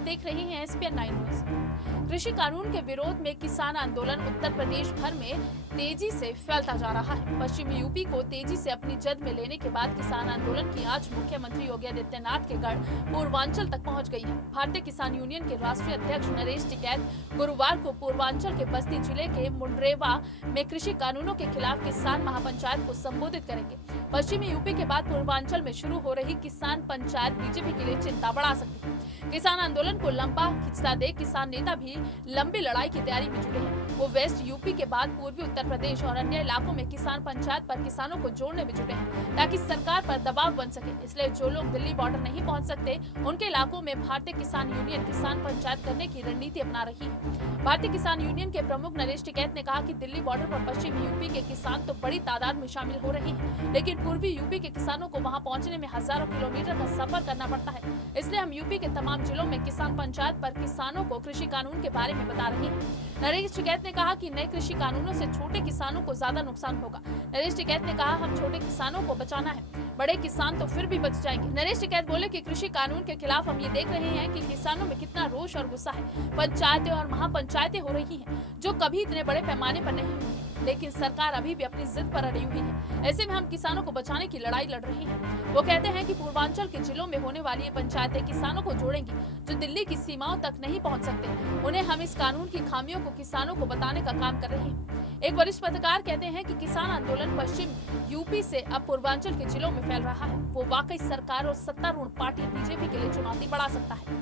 आप देख रहे हैं एसपीएन 9 न्यूज। कृषि कानून के विरोध में किसान आंदोलन उत्तर प्रदेश भर में तेजी से फैलता जा रहा है। पश्चिमी यूपी को तेजी से अपनी जद में लेने के बाद किसान आंदोलन की आज मुख्यमंत्री योगी आदित्यनाथ के गढ़ पूर्वांचल तक पहुंच गई है। भारतीय किसान यूनियन के राष्ट्रीय अध्यक्ष नरेश टिकैत गुरुवार को पूर्वांचल के बस्ती जिले के मुंडेरवा में कृषि कानूनों के खिलाफ किसान महापंचायत को संबोधित करेंगे। पश्चिमी यूपी के बाद पूर्वांचल में शुरू हो रही किसान पंचायत बीजेपी के लिए चिंता बढ़ा सकती है। किसान आंदोलन को लंबा खिंचता देख किसान नेता भी लंबी लड़ाई की तैयारी में जुटे हैं। वो वेस्ट यूपी के बाद पूर्वी उत्तर प्रदेश और अन्य इलाकों में किसान पंचायत पर किसानों को जोड़ने में जुटे हैं ताकि सरकार पर दबाव बन सके। इसलिए जो लोग दिल्ली बॉर्डर नहीं पहुंच सकते उनके इलाकों में भारतीय किसान यूनियन किसान पंचायत करने की रणनीति अपना रही है। भारतीय किसान यूनियन के प्रमुख नरेश टिकैत ने कहा कि दिल्ली बॉर्डर पर पश्चिमी यूपी के किसान तो बड़ी तादाद में शामिल हो रहे हैं, लेकिन पूर्वी यूपी के किसानों को वहां पहुंचने में हजारों किलोमीटर का सफर करना पड़ता है। इसलिए हम यूपी के तमाम जिलों में किसान पंचायत पर किसानों को कृषि कानून के बारे में बता रहे हैं। नरेश टिकैत ने कहा कि नए कृषि कानूनों से छोटे किसानों को ज्यादा नुकसान होगा। नरेश टिकैत ने कहा हम छोटे किसानों को बचाना है, बड़े किसान तो फिर भी बच जाएंगे। नरेश टिकैत बोले कि कृषि कानून के खिलाफ हम ये देख रहे हैं कि किसानों में कितना रोष और गुस्सा है। पंचायतें और महापंचायतें हो रही हैं जो कभी इतने बड़े पैमाने पर नहीं हुई, लेकिन सरकार अभी भी अपनी जिद पर अड़ी हुई है। ऐसे में हम किसानों को बचाने की लड़ाई लड़ रहे हैं। वो कहते हैं कि पूर्वांचल के जिलों में होने वाली ये पंचायतें किसानों को जोड़ेंगी जो दिल्ली की सीमाओं तक नहीं पहुंच सकते। उन्हें हम इस कानून की खामियों को किसानों को बताने का काम कर रहे हैं। एक वरिष्ठ पत्रकार कहते हैं कि किसान आंदोलन पश्चिम यूपी से अब पूर्वांचल के जिलों में फैल रहा है। वो वाकई सरकार और सत्तारूढ़ पार्टी बीजेपी के लिए चुनौती बढ़ा सकता है।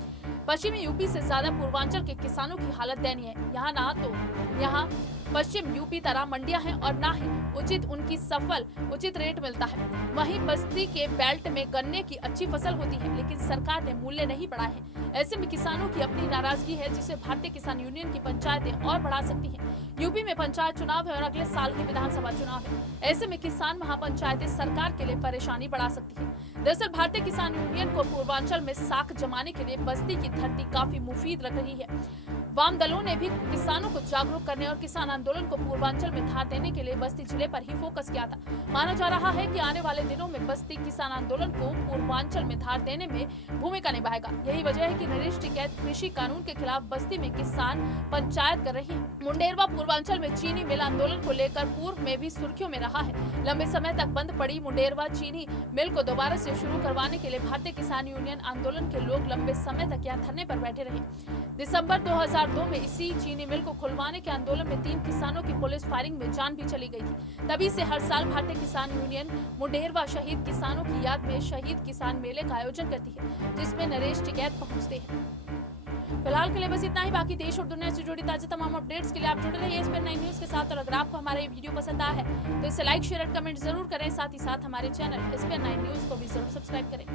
पश्चिमी यूपी से ज्यादा पूर्वांचल के किसानों की हालत दयनीय है। यहाँ पश्चिम यूपी तरह मंडियां हैं और ना ही उचित रेट मिलता है। वहीं बस्ती के बेल्ट में गन्ने की अच्छी फसल होती है, लेकिन सरकार ने मूल्य नहीं बढ़ाए हैं। ऐसे में किसानों की अपनी नाराजगी है जिसे भारतीय किसान यूनियन की पंचायतें और बढ़ा सकती हैं। यूपी में पंचायत चुनाव है और अगले साल ही विधानसभा चुनाव है। ऐसे में किसान महापंचायतें सरकार के लिए परेशानी बढ़ा सकती है। दरअसल भारतीय किसान यूनियन को पूर्वांचल में साख जमाने के लिए बस्ती की धरती काफी मुफीद लग रही है। वाम दलों ने भी किसानों को जागरूक करने और किसान आंदोलन को पूर्वांचल में धार देने के लिए बस्ती जिले पर ही फोकस किया था। माना जा रहा है कि आने वाले दिनों में बस्ती किसान आंदोलन को पूर्वांचल में धार देने में भूमिका निभाएगा। यही वजह है कि नरेश टिकैत कृषि कानून के खिलाफ बस्ती में किसान पंचायत कर रही है। मुंडेरवा पूर्वांचल में चीनी मिल आंदोलन को लेकर पूर्व में भी सुर्खियों में रहा है। लंबे समय तक बंद पड़ी मुंडेरवा चीनी मिल को दोबारा से शुरू करवाने के लिए भारतीय किसान यूनियन आंदोलन के लोग लंबे समय तक यहाँ धरने पर बैठे रहे। दिसंबर 2002 में इसी चीनी मिल को खुलवाने के आंदोलन में 3 किसानों की पुलिस फायरिंग में जान भी चली गई थी। तभी से हर साल भारतीय किसान यूनियन मुंडेरवा शहीद किसानों की याद में शहीद किसान मेले का आयोजन करती है, जिसमें नरेश टिकैत पहुंचते हैं। फिलहाल के लिए बस इतना ही। बाकी देश और दुनिया से जुड़ी ताजा तमाम अपडेट्स के लिए आप जुड़े रहिए एसपीएन 9 न्यूज के साथ। और अगर आपको हमारा ये वीडियो पसंद आया है तो इसे लाइक, शेयर और कमेंट जरूर करें। साथ ही साथ हमारे चैनल एसपीएन 9 न्यूज को भी जरूर सब्सक्राइब करें।